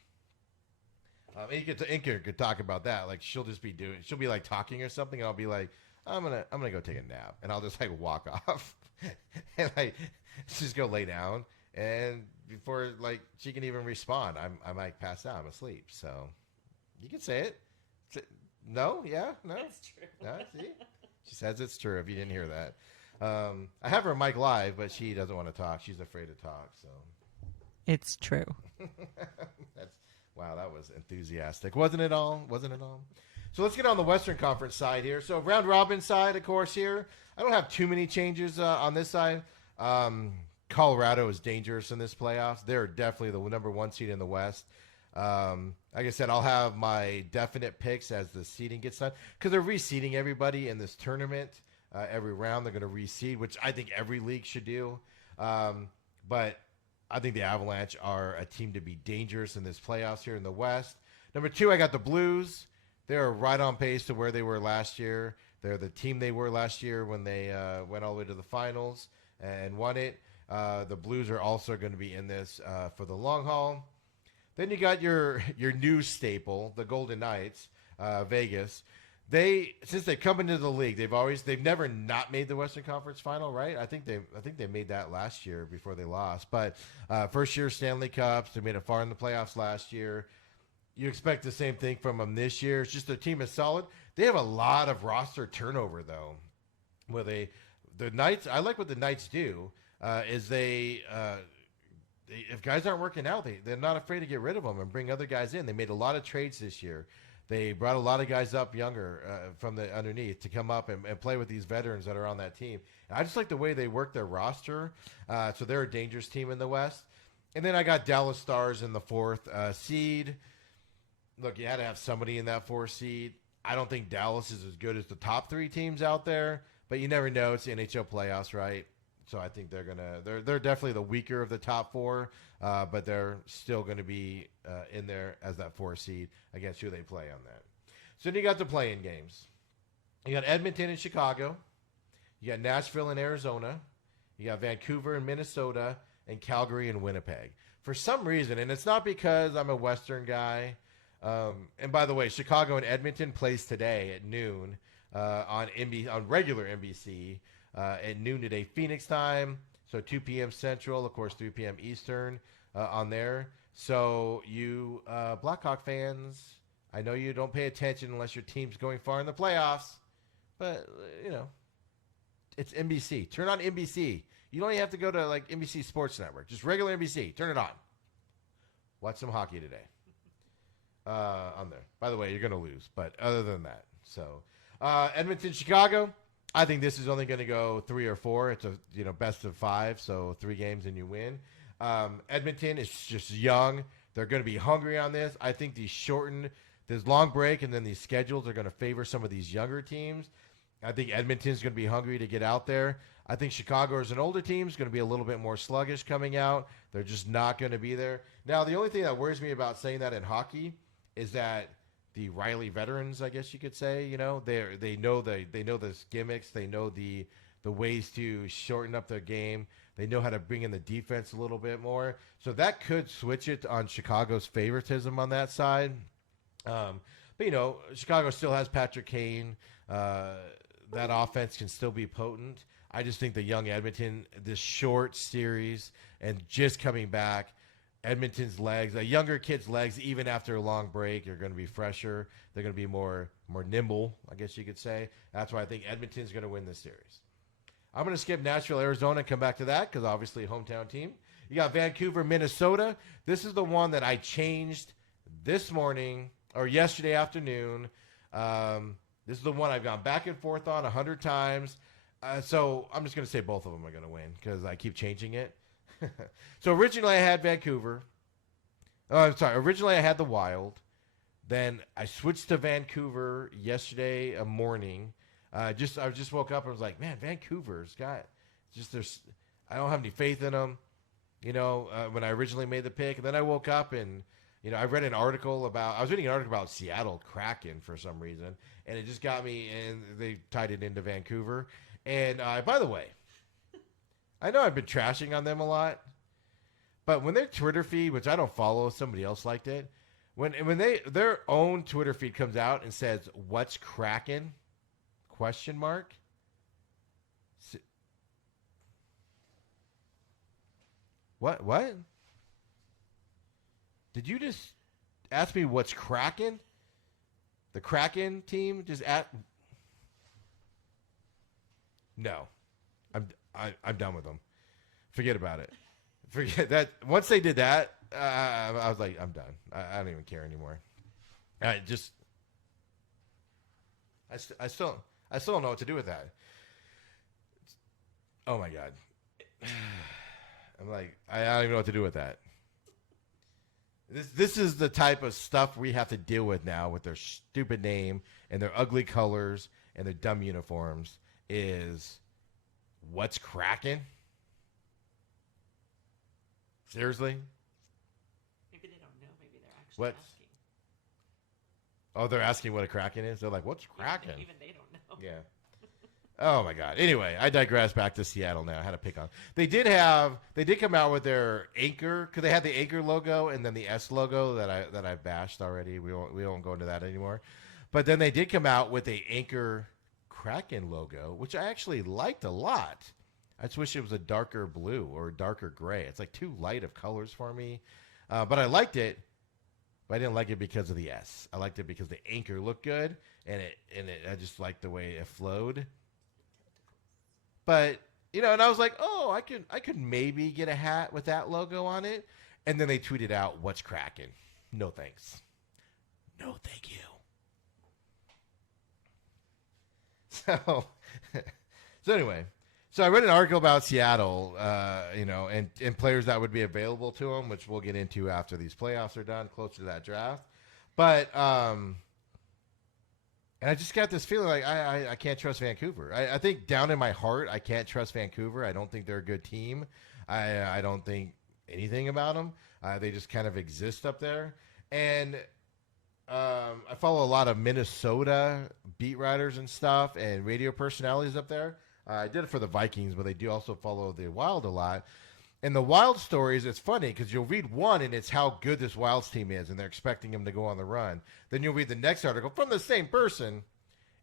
Inker could talk about that. Like she'll be like talking or something and I'll be like, I'm gonna go take a nap, and I'll just like walk off, and like just go lay down, and before like she can even respond, I might pass out. I'm asleep. So you can say it. No, yeah, no. It's true. See, she says it's true. If you didn't hear that, I have her mic live, but she doesn't want to talk. She's afraid to talk. So it's true. Wow, that was enthusiastic, wasn't it all? Wasn't it all? So let's get on the Western Conference side here. So round robin side, of course, here. I don't have too many changes on this side. Colorado is dangerous in this playoffs. They're definitely the number 1 seed in the West. Like I said, I'll have my definite picks as the seeding gets done because they're reseeding everybody in this tournament. Every round they're going to reseed, which I think every league should do. But I think the Avalanche are a team to be dangerous in this playoffs here in the West. Number 2, I got the Blues. They're right on pace to where they were last year. They're the team they were last year when they went all the way to the finals and won it. The Blues are also going to be in this for the long haul. Then you got your new staple, the Golden Knights, Vegas. Since they come into the league, they've never not made the Western Conference Final, right? I think they made that last year before they lost. But first year Stanley Cups, they made it far in the playoffs last year. You expect the same thing from them this year. It's just their team is solid. They have a lot of roster turnover, though. Where the Knights, I like what the Knights do, is if guys aren't working out, they're not afraid to get rid of them and bring other guys in. They made a lot of trades this year. They brought a lot of guys up younger from the underneath to come up and play with these veterans that are on that team. And I just like the way they work their roster. So they're a dangerous team in the West. And then I got Dallas Stars in the 4th seed. Look, you had to have somebody in that 4 seed. I don't think Dallas is as good as the top 3 teams out there, but you never know. It's the NHL playoffs, right? So I think they're definitely the weaker of the top 4, but they're still going to be in there as that 4 seed against who they play on that. So then you got the play-in games. You got Edmonton and Chicago. You got Nashville and Arizona. You got Vancouver and Minnesota, and Calgary and Winnipeg. For some reason, and it's not because I'm a Western guy. And by the way, Chicago and Edmonton plays today at noon on regular NBC at noon today Phoenix time. So 2 p.m. Central, of course, 3 p.m. Eastern on there. So you Blackhawk fans, I know you don't pay attention unless your team's going far in the playoffs, but it's NBC. Turn on NBC. You don't even have to go to like NBC Sports Network. Just regular NBC. Turn it on. Watch some hockey today. On there. By the way, you're going to lose, but other than that. So, Edmonton, Chicago. I think this is only going to go 3 or 4. It's a best of 5, so 3 games and you win. Edmonton is just young. They're going to be hungry on this. I think this long break and then these schedules are going to favor some of these younger teams. I think Edmonton's going to be hungry to get out there. I think Chicago is an older team. Is going to be a little bit more sluggish coming out. They're just not going to be there. Now, the only thing that worries me about saying that in hockey is that the Riley veterans, I guess you could say, they know the gimmicks. They know the ways to shorten up their game. They know how to bring in the defense a little bit more. So that could switch it on Chicago's favoritism on that side. But Chicago still has Patrick Kane. That offense can still be potent. I just think the young Edmonton, this short series and just coming back, Edmonton's legs, a younger kid's legs, even after a long break, are going to be fresher. They're going to be more nimble, I guess you could say. That's why I think Edmonton's going to win this series. I'm going to skip Nashville, Arizona, and come back to that because obviously hometown team. You got Vancouver, Minnesota. This is the one that I changed this morning or yesterday afternoon. This is the one I've gone back and forth on 100 times. So I'm just going to say both of them are going to win because I keep changing it. So originally I had Vancouver. Oh, I'm sorry. Originally I had the Wild. Then I switched to Vancouver yesterday morning. I just woke up and was like, man, Vancouver's got I don't have any faith in them. When I originally made the pick, and then I woke up and I read an article about Seattle Kraken for some reason, and it just got me, and they tied it into Vancouver. And by the way, I know I've been trashing on them a lot, but when their Twitter feed, which I don't follow, somebody else liked it. When their own Twitter feed comes out and says, "What's Kraken?" ? What? Did you just ask me what's Kraken? The Kraken team just No. I'm done with them. Forget about it. Forget that. Once they did that, I was like, I'm done. I don't even care anymore. I still don't know what to do with that. Oh my God. I'm like, I don't even know what to do with that. This is the type of stuff we have to deal with now with their stupid name and their ugly colors and their dumb uniforms is what's cracking? Seriously? Maybe they don't know. Maybe they're actually asking. Oh, they're asking what a kraken is? They're like, what's kraken? Even they don't know. Yeah. Oh my God. Anyway, I digress. Back to Seattle now. I had to pick on. They did come out with their anchor, because they had the anchor logo and then the S logo that I bashed already. We won't go into that anymore. But then they did come out with a anchor Kraken logo, which I actually liked a lot. I just wish it was a darker blue or darker gray. It's like too light of colors for me. But I liked it. But I didn't like it because of the S. I liked it because the anchor looked good, and I just liked the way it flowed. But and I was like, oh, I could maybe get a hat with that logo on it. And then they tweeted out, "What's cracking?" No thanks. No thank you. So anyway, so I read an article about Seattle, and players that would be available to them, which we'll get into after these playoffs are done, closer to that draft. But and I just got this feeling like I can't trust Vancouver. I think down in my heart, I can't trust Vancouver. I don't think they're a good team. I don't think anything about them. They just kind of exist up there. And I follow a lot of Minnesota beat writers and stuff and radio personalities up there. I did it for the Vikings, but they do also follow the Wild a lot. And the Wild stories, it's funny because you'll read one and it's how good this Wilds team is and they're expecting them to go on the run. Then you'll read the next article from the same person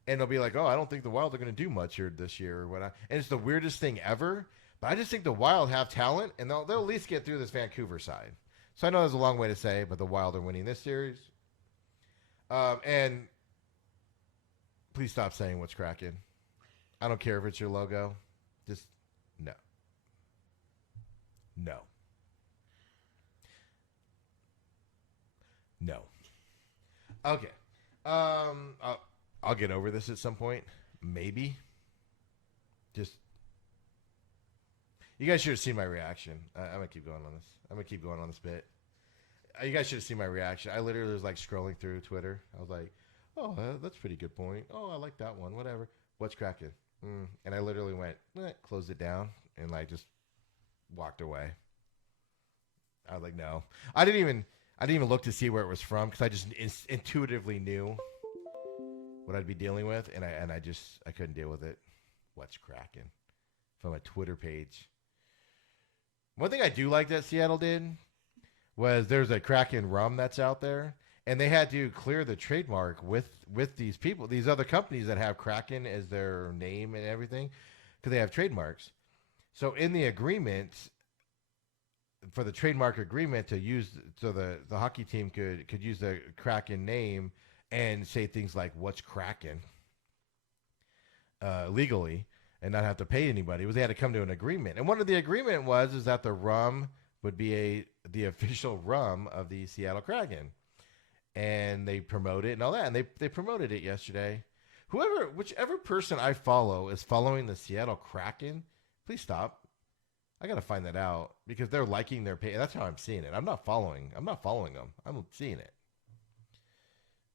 and they'll be like, oh, I don't think the Wild are going to do much here this year or whatnot. And it's the weirdest thing ever. But I just think the Wild have talent and they'll at least get through this Vancouver side. So I know there's a long way to say, but the Wild are winning this series. And please stop saying what's cracking. I don't care if it's your logo. Just no. No. No. Okay. I'll get over this at some point. Maybe. just you guys should have seen my reaction. I'm gonna keep going on this. I'm gonna keep going on this bit. You guys should have seen my reaction. I literally was like scrolling through Twitter. I was like, "Oh, that's a pretty good point. Oh, I like that one. Whatever. What's cracking?" And I literally went, closed it down, and like just walked away. I was like, "No." I didn't even look to see where it was from because I just intuitively knew what I'd be dealing with, and I couldn't deal with it. What's cracking from a Twitter page? One thing I do like that Seattle did was there's a Kraken rum that's out there, and they had to clear the trademark with these people, these other companies that have Kraken as their name and everything, because they have trademarks. So in the agreement, for the trademark agreement to use, so the hockey team could use the Kraken name and say things like "What's Kraken" legally, and not have to pay anybody. They had to come to an agreement, and one of the agreement was that the rum would be the official rum of the Seattle Kraken, and they promote it and all that, and they promoted it yesterday. Whichever person I follow is following the Seattle Kraken, please stop. I gotta find that out because they're liking their page. That's how I'm seeing it. I'm not following them. I'm seeing it.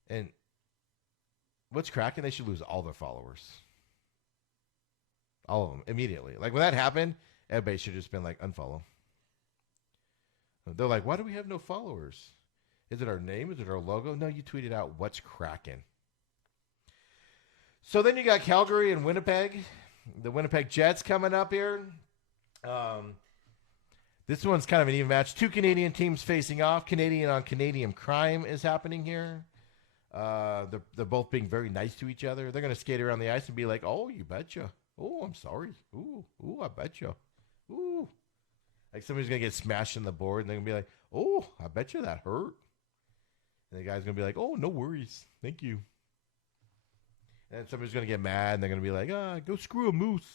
And what's Kraken? They should lose all their followers. All of them immediately. Like when that happened, everybody should have just been like unfollow. They're like, why do we have no followers? Is it our name? Is it our logo? No, you tweeted out what's Kraken. So then you got Calgary and Winnipeg. The Winnipeg Jets coming up here. This one's kind of an even match. Two Canadian teams facing off. Canadian on Canadian crime is happening here. They're both being very nice to each other. They're going to skate around the ice and be like, oh, you betcha. Oh, I'm sorry. Ooh, I betcha. Ooh. Like somebody's going to get smashed in the board and they're going to be like, oh, I bet you that hurt. And the guy's going to be like, oh, no worries. Thank you. And then somebody's going to get mad and they're going to be like, go screw a moose.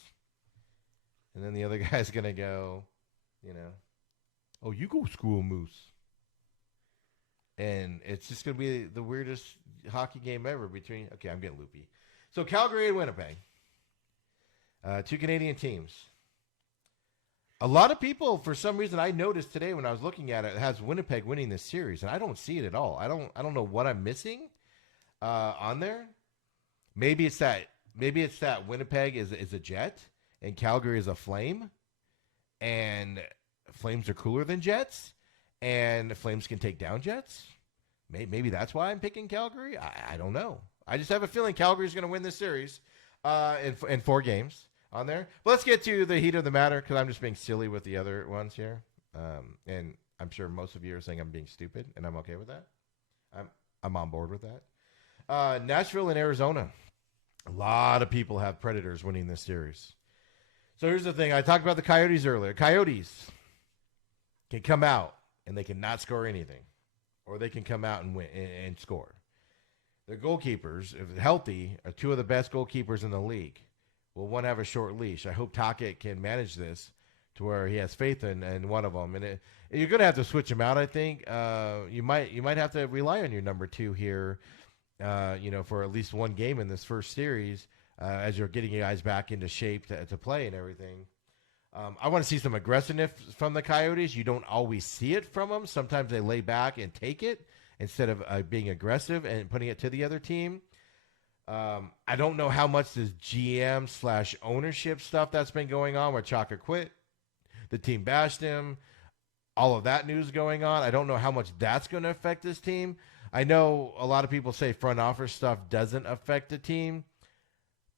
And then the other guy's going to go, oh, you go screw a moose. And it's just going to be the weirdest hockey game ever between, okay, I'm getting loopy. So Calgary and Winnipeg. Two Canadian teams. A lot of people, for some reason, I noticed today when I was looking at it, has Winnipeg winning this series, and I don't see it at all. I don't know what I'm missing on there. Maybe it's that Winnipeg is a Jet and Calgary is a Flame, and Flames are cooler than Jets, and Flames can take down Jets. Maybe that's why I'm picking Calgary. I don't know. I just have a feeling Calgary's going to win this series in 4 games. On there. But let's get to the heat of the matter because I'm just being silly with the other ones here. And I'm sure most of you are saying I'm being stupid, and I'm okay with that. I'm on board with that. Nashville and Arizona. A lot of people have Predators winning this series. So here's the thing. I talked about the Coyotes earlier. Coyotes can come out, and they can not score anything. Or they can come out and win and score. Their goalkeepers, if healthy, are 2 of the best goalkeepers in the league. Will one have a short leash? I hope Tocchet can manage this to where he has faith in one of them. And you're going to have to switch him out, I think. You might have to rely on your number 2 here, for at least one game in this first series as you're getting you guys back into shape to play and everything. I want to see some aggressiveness from the Coyotes. You don't always see it from them. Sometimes they lay back and take it instead of being aggressive and putting it to the other team. I don't know how much this GM/ownership stuff that's been going on where Chaka quit, the team bashed him, all of that news going on. I don't know how much that's going to affect this team. I know a lot of people say front office stuff doesn't affect the team,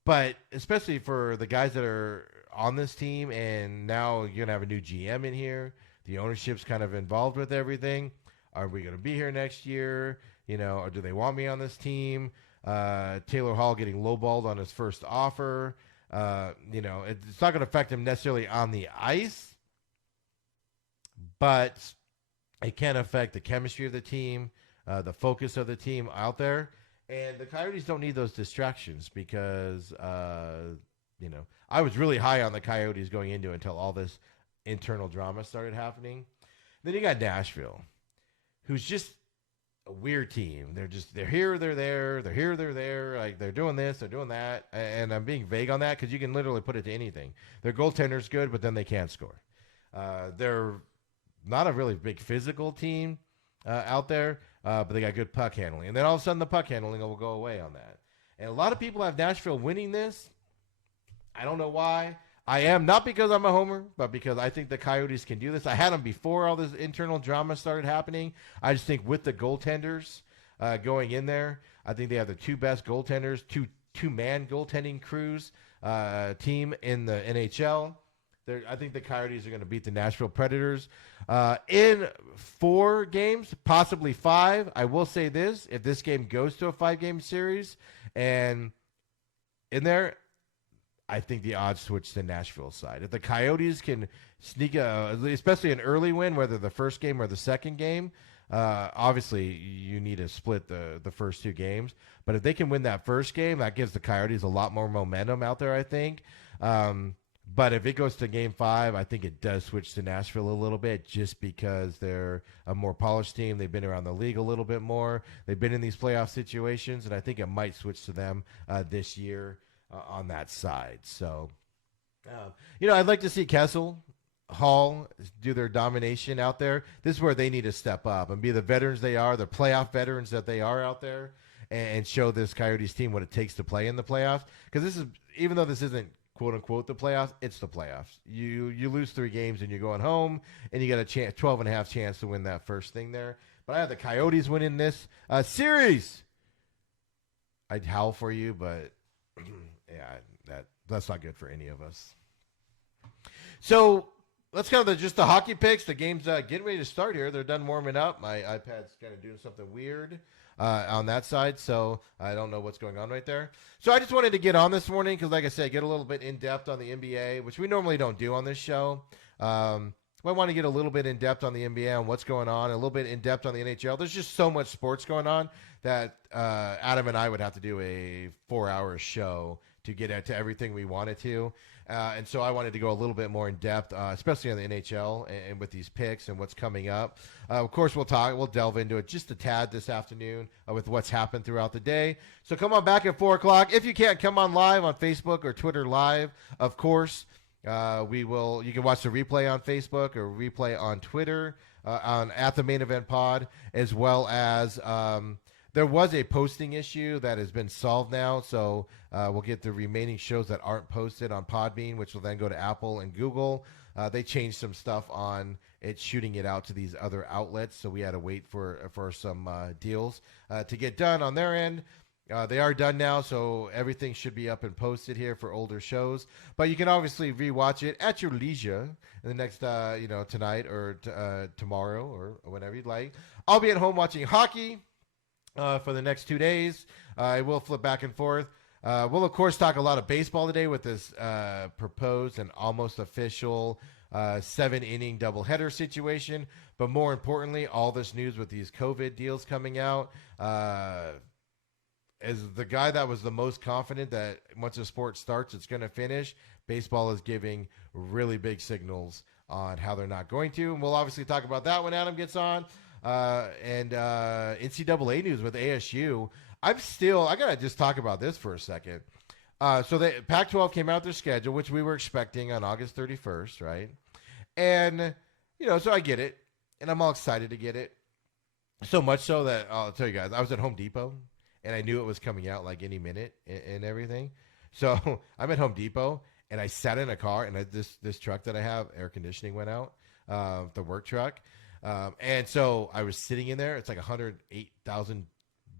but especially for the guys that are on this team, and now you're going to have a new GM in here. The ownership's kind of involved with everything. Are we going to be here next year? Or do they want me on this team? Taylor Hall getting lowballed on his first offer. It's not going to affect him necessarily on the ice, but it can affect the chemistry of the team, the focus of the team out there. And the Coyotes don't need those distractions because, I was really high on the Coyotes going into it until all this internal drama started happening. Then you got Nashville, who's just a weird team. They're here, they're there, they're here, they're there. Like they're doing this, they're doing that, and I'm being vague on that because you can literally put it to anything. Their goaltender's good, but then they can't score. They're not a really big physical team out there, but they got good puck handling. And then all of a sudden, the puck handling will go away on that. And a lot of people have Nashville winning this. I don't know why. I am not because I'm a homer, but because I think the Coyotes can do this. I had them before all this internal drama started happening. I just think with the goaltenders going in there, I think they have the two best goaltenders, two-man goaltending crews team in the NHL. I think the Coyotes are going to beat the Nashville Predators in 4 games, possibly 5. I will say this: if this game goes to a 5-game series, and in there, I think the odds switch to Nashville's side. If the Coyotes can sneak especially an early win, whether the first game or the second game, obviously you need to split the first 2 games. But if they can win that first game, that gives the Coyotes a lot more momentum out there, I think. But if it goes to Game 5, I think it does switch to Nashville a little bit just because they're a more polished team. They've been around the league a little bit more. They've been in these playoff situations, and I think it might switch to them this year on that side. So, I'd like to see Kessel, Hall do their domination out there. This is where they need to step up and be the veterans they are, the playoff veterans that they are out there, and show this Coyotes team what it takes to play in the playoffs. Because this is, even though this isn't quote unquote the playoffs, it's the playoffs. You lose 3 games and you're going home, and you got a chance, 12.5 chance to win that first thing there. But I have the Coyotes winning this series. I'd howl for you, but yeah, that's not good for any of us. So let's go to just the hockey picks. The game's getting ready to start here. They're done warming up. My iPad's kind of doing something weird on that side, so I don't know what's going on right there. So I just wanted to get on this morning because, like I said, get a little bit in-depth on the NBA, which we normally don't do on this show. I want to get a little bit in-depth on the NBA and what's going on, a little bit in-depth on the NHL. There's just so much sports going on that Adam and I would have to do a 4-hour show to get to everything we wanted to. And so I wanted to go a little bit more in depth, especially on the NHL and with these picks and what's coming up. Of course, we'll delve into it just a tad this afternoon with what's happened throughout the day. So come on back at 4 o'clock. If you can't come on live on Facebook or Twitter live, of course, you can watch the replay on Facebook or replay on Twitter at the Main Event Pod, as well as there was a posting issue that has been solved now, so we'll get the remaining shows that aren't posted on Podbean, which will then go to Apple and Google. They changed some stuff on it, shooting it out to these other outlets, so we had to wait for some deals to get done on their end. They are done now, so everything should be up and posted here for older shows. But you can obviously rewatch it at your leisure in the next, tonight or tomorrow or whenever you'd like. I'll be at home watching hockey for the next 2 days. I will flip back and forth. We'll, of course, talk a lot of baseball today with this proposed and almost official 7-inning doubleheader situation. But more importantly, all this news with these COVID deals coming out. As the guy that was the most confident that once a sport starts, it's going to finish, baseball is giving really big signals on how they're not going to. And we'll obviously talk about that when Adam gets on. And NCAA news with ASU. I got to just talk about this for a second. So the Pac-12 came out their schedule, which we were expecting on August 31st, right? And, so I get it. And I'm all excited to get it. So much so that, I'll tell you guys, I was at Home Depot. And I knew it was coming out like any minute and everything. So I'm at Home Depot, and I sat in a car, and this truck that I have, air conditioning went out, the work truck. And so I was sitting in there. It's like 108,000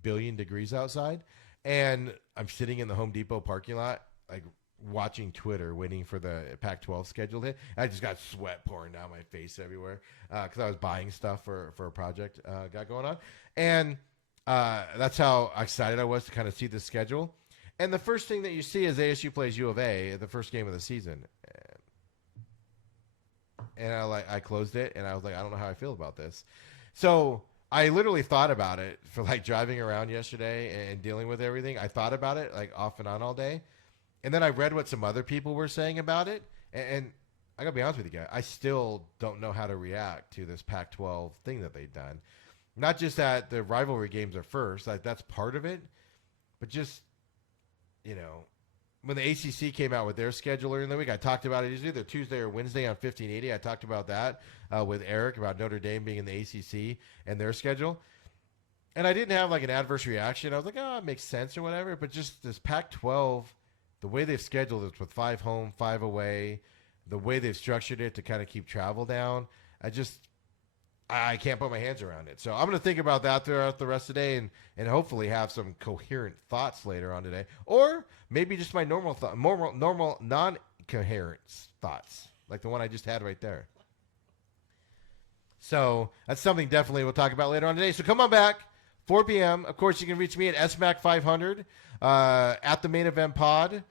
billion degrees outside. And I'm sitting in the Home Depot parking lot, like watching Twitter, waiting for the Pac-12 schedule to hit. I just got sweat pouring down my face everywhere because I was buying stuff for a project got going on. And that's how excited I was to kind of see the schedule. And the first thing that you see is ASU plays U of A, the first game of the season. And I closed it, and I was like, I don't know how I feel about this. So I literally thought about it for like driving around yesterday and dealing with everything. I thought about it like off and on all day. And then I read what some other people were saying about it. And I got to be honest with you guys, I still don't know how to react to this Pac-12 thing that they've done. Not just that the rivalry games are first, like that's part of it, but just, when the ACC came out with their schedule earlier in the week, I talked about it. It was either Tuesday or Wednesday on 1580. I talked about that with Eric about Notre Dame being in the ACC and their schedule. And I didn't have like an adverse reaction. I was like, oh, it makes sense or whatever. But just this Pac-12, the way they've scheduled it with 5 home, 5 away, the way they've structured it to kind of keep travel down, I can't put my hands around it. So I'm going to think about that throughout the rest of the day and hopefully have some coherent thoughts later on today. Or maybe just my normal non-coherent thoughts, like the one I just had right there. So that's something definitely we'll talk about later on today. So come on back, 4 p.m. Of course, you can reach me at SMAC500 at the Main Event Pod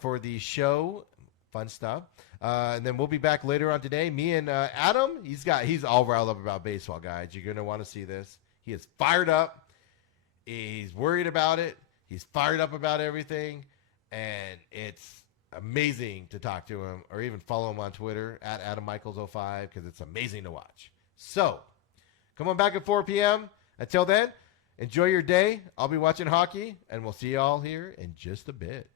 for the show. Fun stuff. And then we'll be back later on today. Me and Adam, he's all riled up about baseball, guys. You're going to want to see this. He is fired up. He's worried about it. He's fired up about everything. And it's amazing to talk to him or even follow him on Twitter at AdamMichaels05 because it's amazing to watch. So come on back at 4 p.m. Until then, enjoy your day. I'll be watching hockey, and we'll see you all here in just a bit.